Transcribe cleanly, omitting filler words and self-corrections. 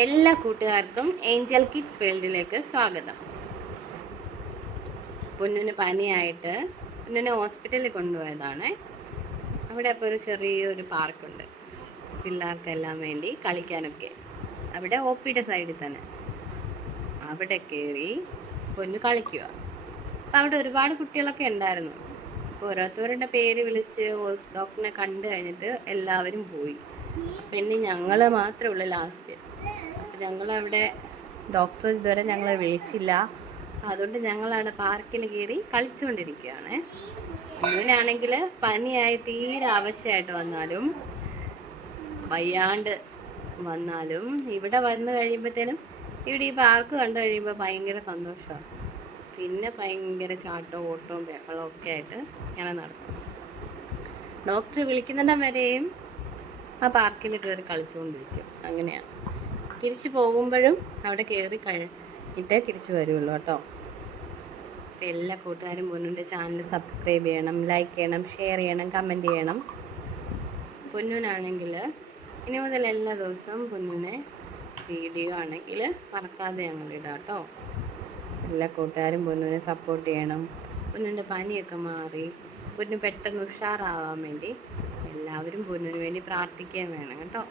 എല്ലാ കൂട്ടുകാർക്കും Angel kids വേൾഡിലേക്ക് സ്വാഗതം. പൊന്നിന് പനിയായിട്ട് പൊന്നിനെ ഹോസ്പിറ്റലിൽ കൊണ്ടുപോയതാണ്. അവിടെ അപ്പോൾ ഒരു ചെറിയൊരു പാർക്കുണ്ട് പിള്ളേർക്കെല്ലാം വേണ്ടി കളിക്കാനൊക്കെ. അവിടെ OPയുടെ സൈഡിൽ തന്നെ. അവിടെ കയറി പൊന്ന് കളിക്കുക. അപ്പോൾ അവിടെ ഒരുപാട് കുട്ടികളൊക്കെ ഉണ്ടായിരുന്നു. അപ്പോൾ ഓരോരുത്തരുടെ പേര് വിളിച്ച് ഡോക്ടറിനെ കണ്ടു കഴിഞ്ഞിട്ട് എല്ലാവരും പോയി. പിന്നെ ഞങ്ങൾ മാത്രമേ ഉള്ളൂ ലാസ്റ്റ്. ഞങ്ങളവിടെ ഡോക്ടർ ഇതുവരെ ഞങ്ങളെ വിളിച്ചില്ല. അതുകൊണ്ട് ഞങ്ങളവിടെ പാർക്കിൽ കയറി കളിച്ചുകൊണ്ടിരിക്കുകയാണ്. ഇവനാണെങ്കിൽ പനിയായി തീരെ ആവശ്യമായിട്ട് വന്നാലും വയ്യാണ്ട് വന്നാലും ഇവിടെ വന്നു കഴിയുമ്പോഴത്തേനും ഇവിടെ ഈ പാർക്ക് കണ്ടു കഴിയുമ്പോൾ ഭയങ്കര സന്തോഷമാണ്. പിന്നെ ഭയങ്കര ചാട്ടവും ഓട്ടവും ബഹളവും ഒക്കെ ആയിട്ട് ഇങ്ങനെ നടക്കും. ഡോക്ടർ വിളിക്കുന്നിടം വരെയും ആ പാർക്കിൽ കയറി കളിച്ചുകൊണ്ടിരിക്കും. അങ്ങനെയാണ്. തിരിച്ചു പോകുമ്പോഴും അവിടെ കയറി കഴിഞ്ഞിട്ടേ തിരിച്ചു വരുള്ളൂ കേട്ടോ. അപ്പോൾ എല്ലാ കൂട്ടുകാരും പൊന്നുൻ്റെ ചാനൽ സബ്സ്ക്രൈബ് ചെയ്യണം, ലൈക്ക് ചെയ്യണം, ഷെയർ ചെയ്യണം, കമൻറ്റ് ചെയ്യണം. പൊന്നൂനാണെങ്കിൽ ഇനി മുതൽ എല്ലാ ദിവസവും പൊന്നൂനെ വീഡിയോ ആണെങ്കിൽ മറക്കാതെ ഞങ്ങളിടാം കേട്ടോ. എല്ലാ കൂട്ടുകാരും പൊന്നൂനെ സപ്പോർട്ട് ചെയ്യണം. പൊന്നൂൻ്റെ പനിയൊക്കെ മാറി പൊന്നു പെട്ടെന്ന് ഉഷാറാവാൻ വേണ്ടി എല്ലാവരും പൊന്നൂന് വേണ്ടി പ്രാർത്ഥിക്കുകയും വേണം കേട്ടോ.